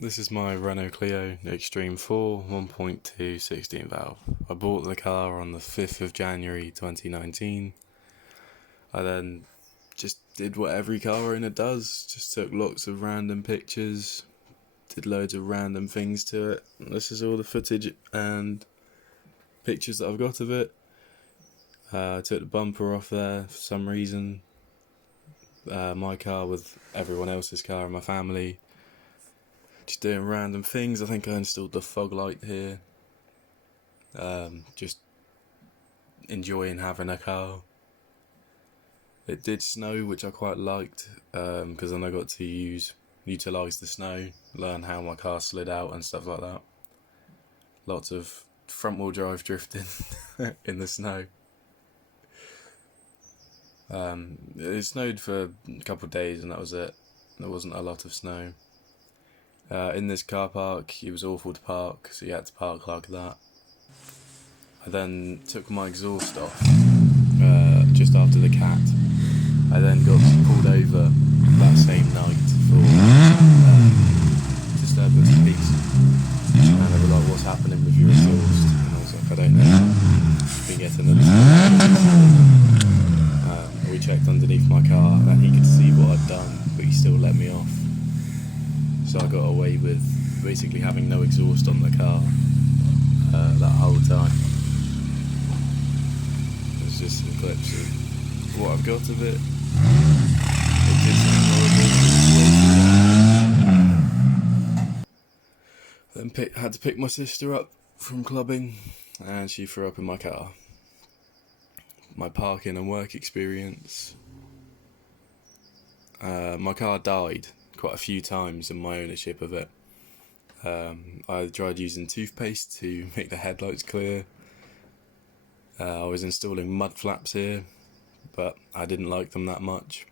This is my Renault Clio Extreme 4 1.2 16 valve. I bought the car on the 5th of January 2019. I then just did what every car owner does, just took lots of random pictures, did loads of random things to it. This is all the footage and pictures that I've got of it. I took the bumper off there for some reason. My car with everyone else's car in my family. Just doing random things. I think I installed the fog light here. Just enjoying having a car. It did snow, which I quite liked, because then I got to utilise the snow, learn how my car slid out and stuff like that. Lots of front wheel drive drifting in the snow. It snowed for a couple of days and that was it. There wasn't a lot of snow. In this car park, it was awful to park, so you had to park like that. I then took my exhaust off just after the cat. I then got pulled over that same night for disturbance of peace. And they were like, "What's happening with your exhaust?" And I was like, "I don't know. Been getting a little." We checked underneath my car and he could see what I'd done, but he still let me off. So I got away with basically having no exhaust on the car that whole time. There's just some clips of what I've got of it. It did sound horrible. Then had to pick my sister up from clubbing, and she threw up in my car. My parking and work experience. My car died quite a few times in my ownership of it. I tried using toothpaste to make the headlights clear. I was installing mud flaps here, but I didn't like them that much.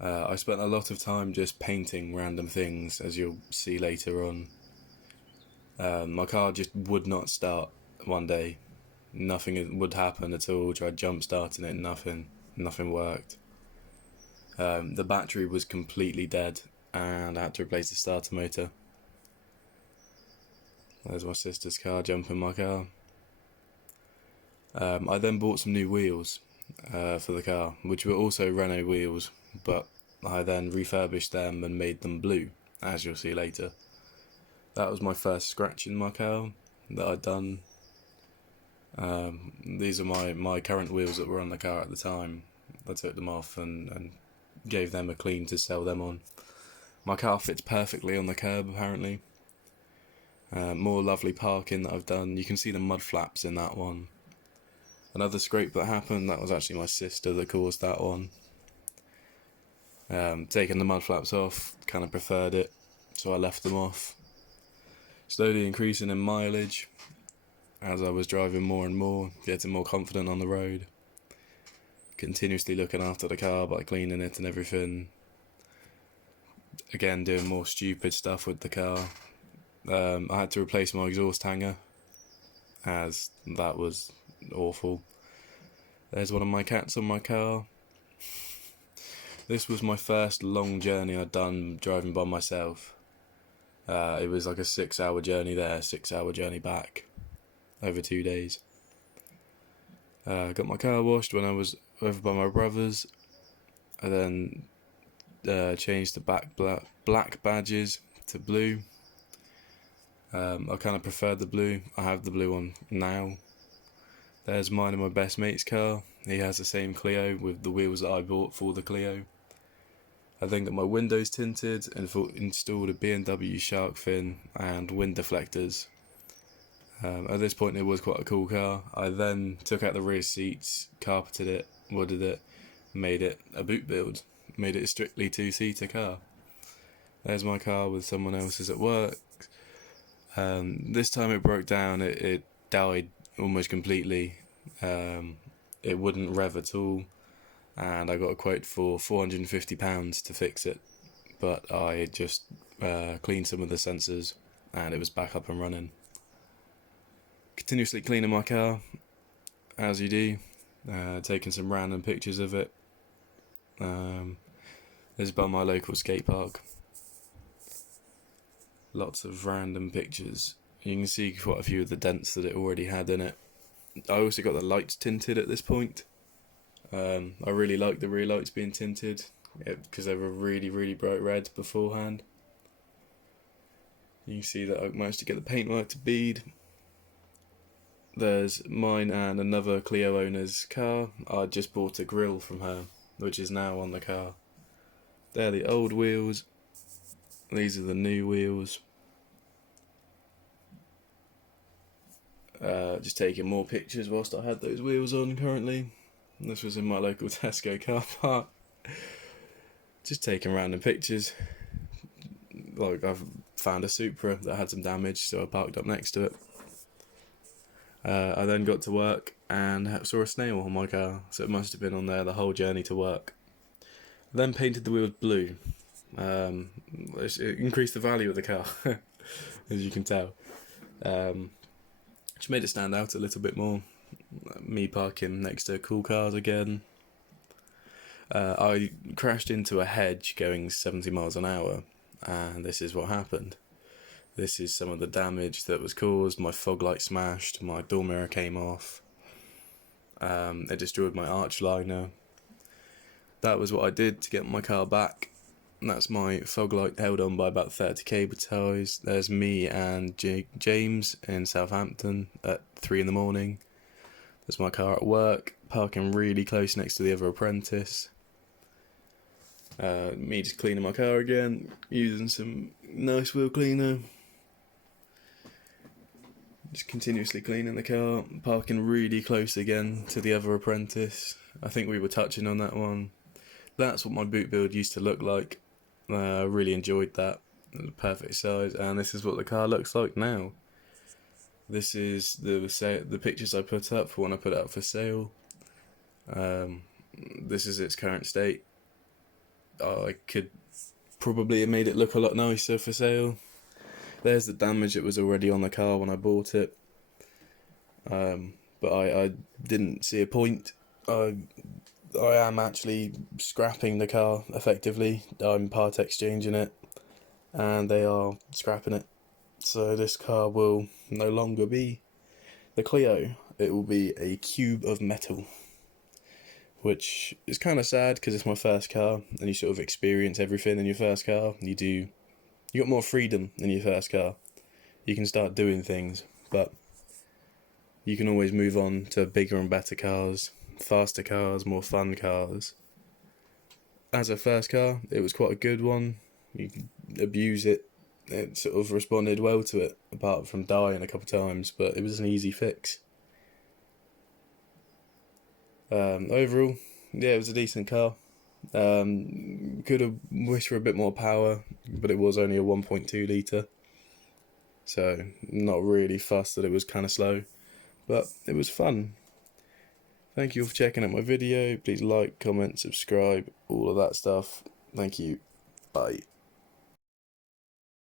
I spent a lot of time just painting random things, as you'll see later on. My car just would not start one day. Nothing would happen at all. Tried jump starting it, nothing worked. The battery was completely dead and I had to replace the starter motor. There's my sister's car jumping my car. I then bought some new wheels for the car, which were also Renault wheels, but I then refurbished them and made them blue, as you'll see later. That was my first scratch in my car that I'd done. These are my current wheels that were on the car at the time. I took them off and gave them a clean to sell them on. My car fits perfectly on the curb apparently. More lovely parking that I've done. You can see the mud flaps in that one. Another scrape that happened, that was actually my sister that caused that one. Taking the mud flaps off, kind of preferred it, so I left them off. Slowly increasing in mileage as I was driving more and more, getting more confident on the road. Continuously looking after the car by cleaning it and everything. Again, doing more stupid stuff with the car. I had to replace my exhaust hanger, as that was awful. There's one of my cats on my car. This was my first long journey I'd done driving by myself. It was like a 6-hour journey there, 6-hour journey back, over 2 days. Got my car washed when I was over by my brother's. I then changed the back black badges to blue. I kind of preferred the blue. I have the blue one now. There's mine and my best mate's car. He has the same Clio with the wheels that I bought for the Clio. I then got my windows tinted and installed a B&W shark fin and wind deflectors. At this point it was quite a cool car. I then took out the rear seats, carpeted it, wooded it, made it a boot build, made it a strictly 2-seater car. There's my car with someone else's at work. This time it broke down, it died almost completely. It wouldn't rev at all, and I got a quote for £450 to fix it, but I just cleaned some of the sensors and it was back up and running. Continuously cleaning my car, as you do, taking some random pictures of it. This is by my local skate park. Lots of random pictures. You can see quite a few of the dents that it already had in it. I also got the lights tinted at this point. I really like the rear lights being tinted because they were really, really bright red beforehand. You can see that I managed to get the paintwork to bead. There's mine and another Clio owner's car. I just bought a grille from her, which is now on the car. They're the old wheels. These are the new wheels. Just taking more pictures whilst I had those wheels on currently. This was in my local Tesco car park. Just taking random pictures. Like, I've found a Supra that had some damage, so I parked up next to it. I then got to work and saw a snail on my car, so it must have been on there the whole journey to work. I then painted the wheels blue. It increased the value of the car, as you can tell. Which made it stand out a little bit more. Me parking next to cool cars again. I crashed into a hedge going 70 miles an hour, and this is what happened. This is some of the damage that was caused. My fog light smashed, my door mirror came off. It destroyed my arch liner. That was what I did to get my car back. That's my fog light held on by about 30 cable ties. There's me and James in Southampton at 3 in the morning. There's my car at work, parking really close next to the other apprentice. Me just cleaning my car again, using some nice wheel cleaner. Just continuously cleaning the car, parking really close again to the other apprentice. I think we were touching on that one. That's what my boot build used to look like. I really enjoyed that. It was a perfect size, and this is what the car looks like now. This is the pictures I put up for when I put it up for sale. This is its current state. I could probably have made it look a lot nicer for sale. There's the damage that was already on the car when I bought it. But I didn't see a point. I am actually scrapping the car effectively. I'm part exchanging it, and they are scrapping it. So this car will no longer be the Clio. It will be a cube of metal, which is kind of sad because it's my first car, and you sort of experience everything in your first car. You got more freedom in your first car. You can start doing things, but you can always move on to bigger and better cars, faster cars, more fun cars. As a first car, it was quite a good one. You could abuse it. It sort of responded well to it, apart from dying a couple of times, but it was an easy fix. Overall, yeah, it was a decent car. Could have wished for a bit more power, but it was only a 1.2 litre, so not really fussed that it was kind of slow, but it was fun. Thank you for checking out my video. Please like, comment, subscribe, all of that stuff. Thank you. Bye.